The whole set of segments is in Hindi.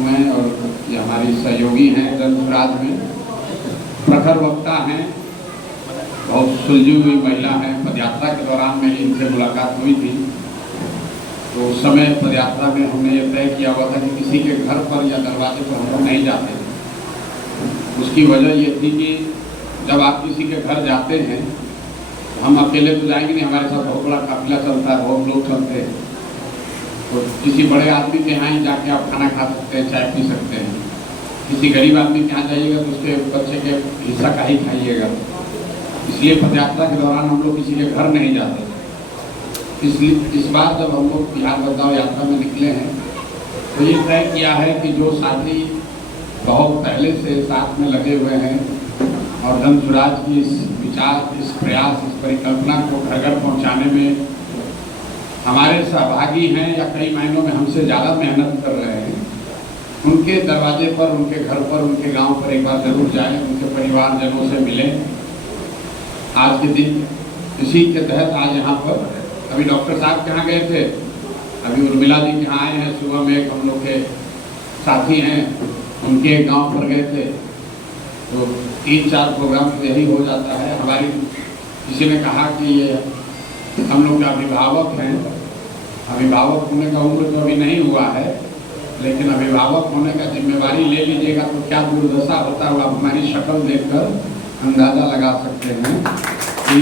में और ये हमारी सहयोगी हैं जनसुराज में, प्रखर वक्ता हैं, बहुत सुलझी हुई महिला हैं। पदयात्रा के दौरान मेरी इनसे मुलाकात हुई थी, तो उस समय पदयात्रा में हमने ये तय किया हुआ था कि किसी के घर पर या दरवाजे पर हम लोग नहीं जाते। उसकी वजह ये थी कि जब आप किसी के घर जाते हैं, हम अकेले तो जाएंगे नहीं, हमारे साथ बहुत बड़ा काफिला चलता है, बहुत लोग चलते हैं। तो किसी बड़े आदमी के यहाँ ही जाके आप खाना खा सकते हैं, चाय पी सकते हैं। किसी गरीब आदमी के यहाँ जाइएगा तो उसके बच्चे के हिस्सा का ही खाइएगा। इसलिए पदयात्रा के दौरान हम लोग किसी के घर नहीं जाते। इसलिए इस बार जब हम लोग बिहार बदलाव यात्रा में निकले हैं तो ये तय किया है कि जो साथी बहुत पहले से साथ में लगे हुए हैं और जनसुराज की इस विचार, इस प्रयास, इस परिकल्पना को घर घर पहुँचाने में हमारे सहभागी हैं या कई महीनों में हमसे ज़्यादा मेहनत कर रहे हैं, उनके दरवाजे पर, उनके घर पर, उनके गांव पर एक बार जरूर जाएं, उनके परिवारजनों से मिलें। आज के दिन इसी के तहत आज यहाँ पर अभी डॉक्टर साहब के यहाँ गए थे, अभी उर्मिला जी के यहाँ आए हैं। सुबह में एक हम लोग के साथी हैं, उनके गाँव पर गए थे। तो 3-4 प्रोग्राम यही हो जाता है। हमारी किसी ने कहा कि ये हम लोग के अभिभावक हैं, अभिभावक होने का उम्र तो अभी नहीं हुआ है, लेकिन अभिभावक होने का जिम्मेवारी ले लीजिएगा तो क्या दुर्दशा होता है, आप हमारी शक्ल देखकर अंदाजा लगा सकते हैं कि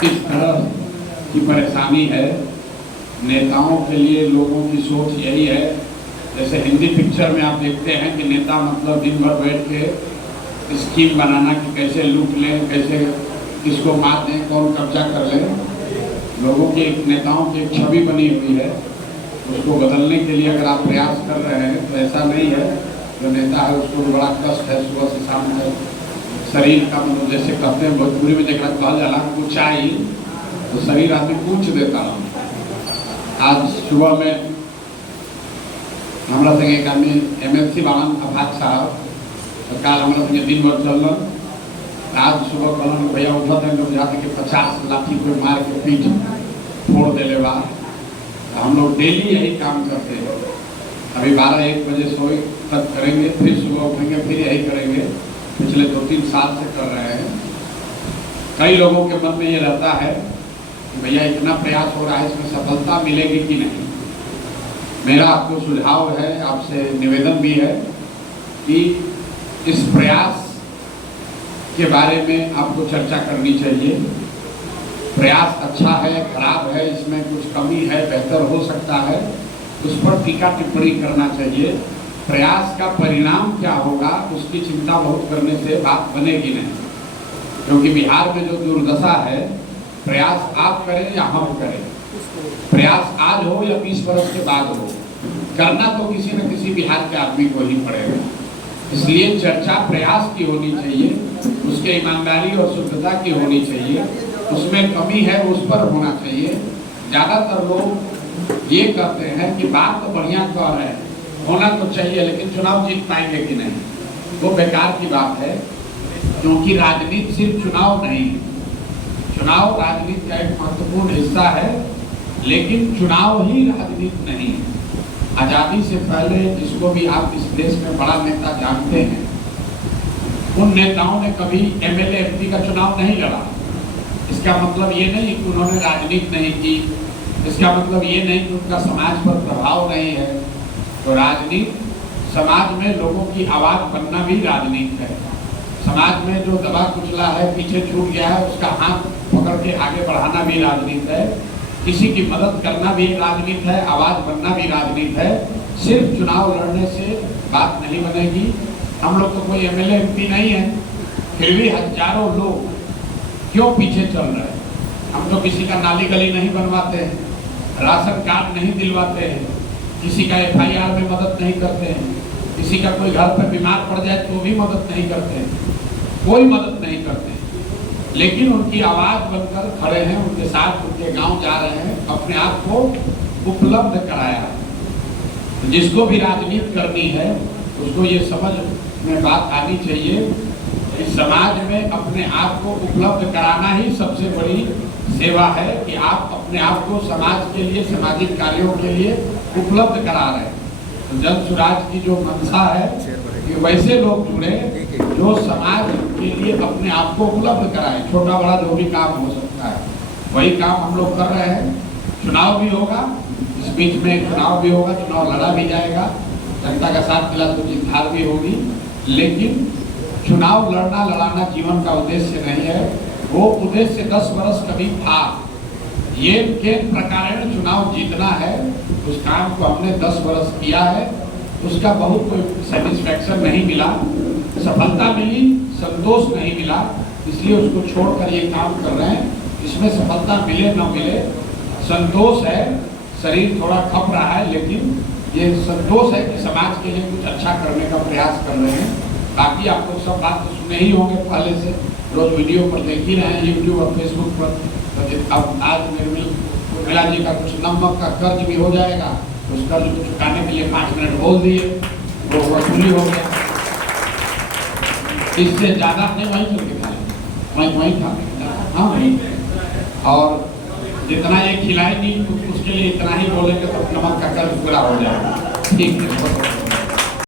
किस तरह की परेशानी है। नेताओं के लिए लोगों की सोच यही है, जैसे हिंदी पिक्चर में आप देखते हैं कि नेता मतलब दिन भर बैठ के स्कीम बनाना कि कैसे लूट लें, कैसे किसको मार दें, कौन कब्जा कर ले। लोगों की नेताओं की एक छवि बनी हुई है, उसको बदलने के लिए अगर आप प्रयास कर रहे हैं तो ऐसा नहीं है। जो नेता है उसको बड़ा कष्ट है, सुबह से शाम तक शरीर का, मतलब जैसे कहते हैं भोजपुरी में देखना कहा जाला ऊंचाई, तो शरीर आदमी पूछ देता है। आज सुबह में हमारा संगे एक आदमी MLC बावन अफाक साहब कल हमारा संगे दिन भर चल रहा। आज सुबह कहलन भैया उठा थे लोग जाते कि 50 लाठी को मार के पीठ फोड़ देले बा। हम लोग डेली यही काम करते हैं। अभी 12-1 बजे सोए तक करेंगे, फिर सुबह उठेंगे, फिर यही करेंगे। पिछले 2-3 साल से कर रहे हैं। कई लोगों के मन में ये रहता है कि भैया इतना प्रयास हो रहा है, इसमें सफलता मिलेगी कि नहीं। मेरा आपको सुझाव है, आपसे निवेदन भी है कि इस प्रयास के बारे में आपको चर्चा करनी चाहिए। प्रयास अच्छा है, खराब है, इसमें कुछ कमी है, बेहतर हो सकता है, उस पर टीका टिप्पणी करना चाहिए। प्रयास का परिणाम क्या होगा उसकी चिंता बहुत करने से बात बनेगी नहीं, क्योंकि बिहार में जो दुर्दशा है, प्रयास आप करें या हम करें, प्रयास आज हो या 20 वर्ष के बाद हो, करना तो किसी न किसी बिहार के आदमी को ही पड़ेगा। इसलिए चर्चा प्रयास की होनी चाहिए, उसके ईमानदारी और शुद्धता की होनी चाहिए, उसमें कमी है उस पर होना चाहिए। ज़्यादातर लोग ये कहते हैं कि बात तो बढ़िया कह रहे हैं, होना तो चाहिए, लेकिन चुनाव जीत पाएंगे कि नहीं, वो बेकार की बात है। क्योंकि राजनीति सिर्फ चुनाव नहीं, चुनाव राजनीति का एक महत्वपूर्ण हिस्सा है, लेकिन चुनाव ही राजनीति नहीं। आज़ादी से पहले जिसको भी आप इस देश में बड़ा नेता जानते हैं, उन नेताओं ने कभी MLA MP का चुनाव नहीं लड़ा। इसका मतलब ये नहीं कि उन्होंने राजनीति नहीं की, इसका मतलब ये नहीं कि उनका समाज पर प्रभाव नहीं है। तो राजनीति, समाज में लोगों की आवाज़ बनना भी राजनीति है। समाज में जो दबा कुचला है, पीछे छूट गया है, उसका हाथ पकड़ के आगे बढ़ाना भी राजनीति है। किसी की मदद करना भी राजनीति है, आवाज़ बनना भी राजनीति है। सिर्फ चुनाव लड़ने से बात नहीं बनेगी। हम लोग तो कोई MLA MP नहीं है, फिर भी हजारों लोग क्यों पीछे चल रहे हैं। हम तो किसी का नाली गली नहीं बनवाते हैं, राशन कार्ड नहीं दिलवाते हैं, किसी का FIR में मदद नहीं करते हैं, किसी का कोई घर पर बीमार पड़ जाए तो भी मदद नहीं करते हैं, कोई मदद नहीं करते हैं। लेकिन उनकी आवाज़ बनकर खड़े हैं, उनके साथ उनके गांव जा रहे हैं, अपने आप को उपलब्ध कराया। जिसको भी राजनीति करनी है उसको ये समझ में बात आनी चाहिए कि कि समाज में अपने आप को उपलब्ध कराना ही सबसे बड़ी सेवा है कि आप अपने आप को समाज के लिए, सामाजिक कार्यों के लिए उपलब्ध करा रहे हैं। तो जन सुराज की जो मंशा है कि वैसे लोग जुड़े जो समाज के लिए अपने आप को उपलब्ध कराएं। छोटा बड़ा जो भी काम हो सकता है वही काम हम लोग कर रहे हैं। चुनाव भी होगा, इस बीच में चुनाव भी होगा, चुनाव लड़ा भी जाएगा, जनता का साथ मिला तो जीत हार भी होगी। लेकिन चुनाव लड़ना लड़ाना जीवन का उद्देश्य नहीं है। वो उद्देश्य 10 वर्ष कभी था, ये किन प्रकार चुनाव जीतना है, उस काम को हमने 10 वर्ष किया है। उसका बहुत कोई सेटिस्फैक्शन नहीं मिला, सफलता मिली, संतोष नहीं मिला, इसलिए उसको छोड़कर ये काम कर रहे हैं। इसमें सफलता मिले न मिले, संतोष है, शरीर थोड़ा खप रहा है, लेकिन ये संतोष है कि समाज के लिए कुछ अच्छा करने का प्रयास कर रहे हैं। बाकी आप लोग सब बात तो सुने ही होंगे पहले से, रोज वीडियो पर देख ही रहे हैं, यूट्यूब और फेसबुक पर। तो अब आज निर्मला जी का कुछ नमक का कर्ज भी हो जाएगा, उस कर्ज को चुकाने के लिए 5 मिनट बोल दिए, वो वसूली हो गया। इससे ज्यादा नहीं वहीं करके खाए, वहीं खा हाँ। और जितना ये खिलाएगी उसके लिए इतना ही बोलेंगे तो नमक का कर्ज पूरा हो जाएगा। ठीक है।